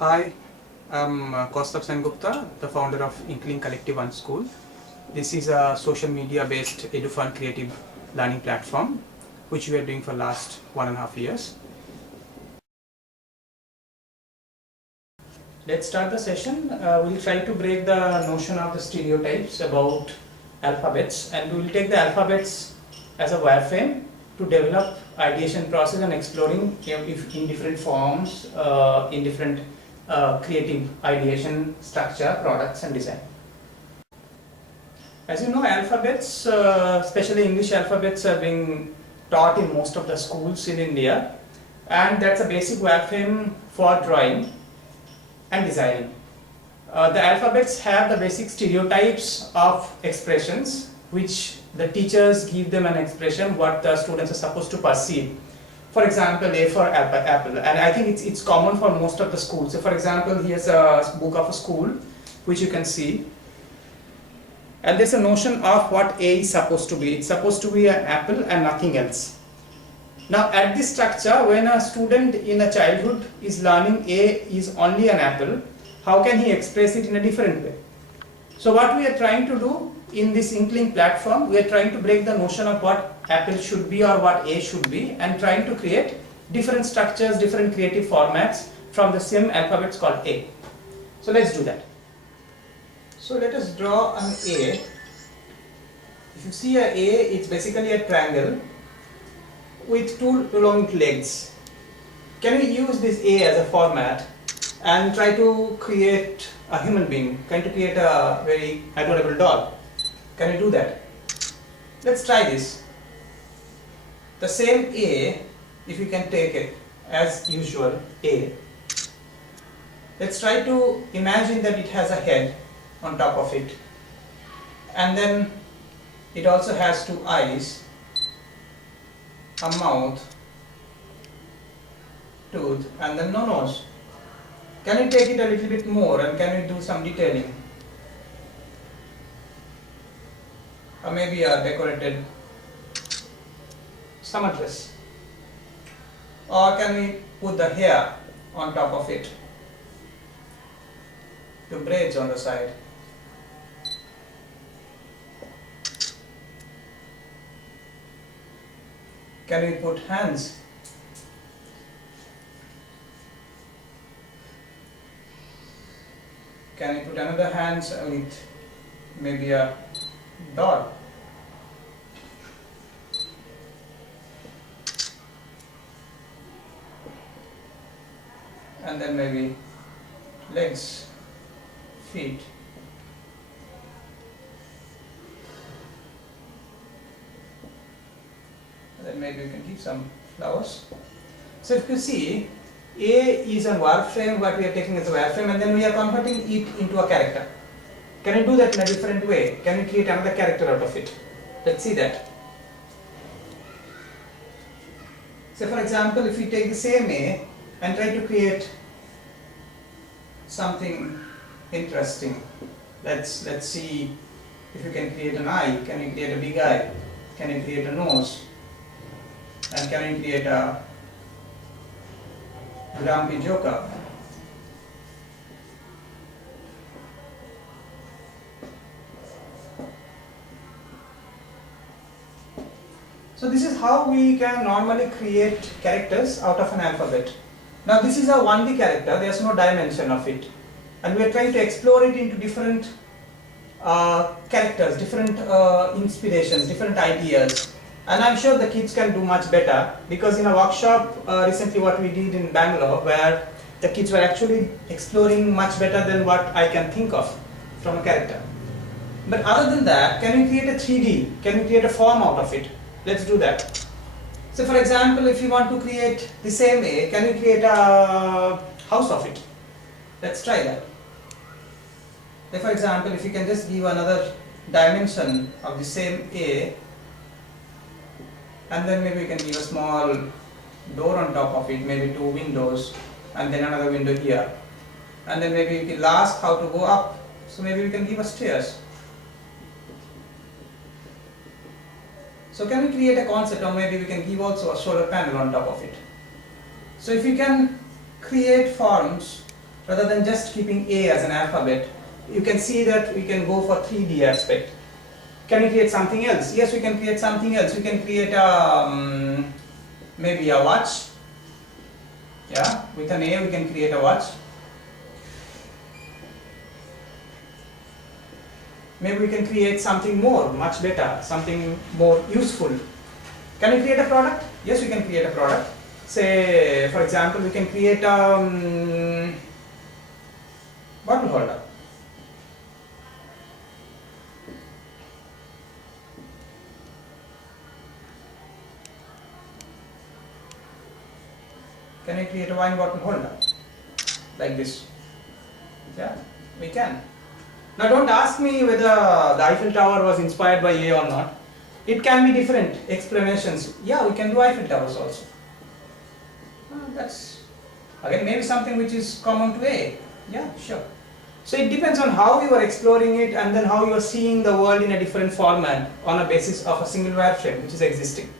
Hi, I'm Kaustav Sengupta, the founder of Inkling Collective One School. This is a social media based EduFund creative learning platform which we are doing for last 1.5 years. Let's start the session. We'll try to break the notion of the stereotypes about alphabets, and we will take the alphabets as a wireframe to develop ideation process and exploring if in different forms, in different creative ideation structure, products and design. As you know, alphabets, especially English alphabets, are being taught in most of the schools in India, and that's a basic wireframe for drawing and designing. The alphabets have the basic stereotypes of expressions which the teachers give them an expression what the students are supposed to perceive. For example, A for apple, and I think it's common for most of the schools. So for example, here's a book of a school which you can see, and there's a notion of what A is supposed to be. It's supposed to be an apple and nothing else. Now at this structure, when a student in a childhood is learning A is only an apple, how can he express it in a different way? So what we are trying to do in this Inkling platform, we are trying to break the notion of what apple should be or what A should be, and trying to create different structures, different creative formats from the same alphabets called A. So let's do that. So let us draw an A. If you see a A, it's basically a triangle with two long legs. Can we use this A as a format and try to create a human being, trying to create a very adorable doll? Can we do that? Let's try this. The same A, if we can take it as usual, A. Let's try to imagine that it has a head on top of it, and then it also has two eyes, a mouth, tooth, and then no nose. Can we take it a little bit more and can we do some detailing? Or maybe a decorated summer dress. Or can we put the hair on top of it? The braids on the side. Can we put hands? Can we put another hands with maybe a dot? And then maybe legs, feet. And then maybe we can give some flowers. So if you see, A is a wireframe, what we are taking as a wireframe, and then we are converting it into a character. Can we do that in a different way? Can we create another character out of it? Let's see that. So for example, if we take the same A and try to create something interesting, let's see if you can create an eye. Can you create a big eye? Can you create a nose? And can you create a grumpy joker? So this is how we can normally create characters out of an alphabet. Now this is a 1D character, there is no dimension of it, and we are trying to explore it into different characters, different inspirations, different ideas, and I'm sure the kids can do much better, because in a workshop recently what we did in Bangalore, where the kids were actually exploring much better than what I can think of from a character. But other than that, can we create a 3D? Can we create a form out of it? Let's do that. So for example, if you want to create the same A, can we create a house of it? Let's try that. Like for example, if you can just give another dimension of the same A, and then maybe we can give a small door on top of it, maybe two windows, and then another window here, and then maybe we can ask how to go up, so maybe we can give a stairs. So can we create a concept, or maybe we can give also a solar panel on top of it. So if you can create forms rather than just keeping A as an alphabet. You can see that we can go for 3D aspect. Can we create something else? Yes, we can create something else. We can create a maybe a watch. Yeah, with an A we can create a watch. Maybe we can create something more, much better, something more useful. Can we create a product? Yes, we can create a product. Say, for example, we can create a bottle holder. Can I create a wine bottle holder like this? Yeah, we can. Now don't ask me whether the Eiffel Tower was inspired by A or not. It can be different explanations. Yeah, we can do Eiffel Towers also. That's again maybe something which is common to A. Yeah, sure. So it depends on how you are exploring it and then how you are seeing the world in a different format on a basis of a single wireframe which is existing.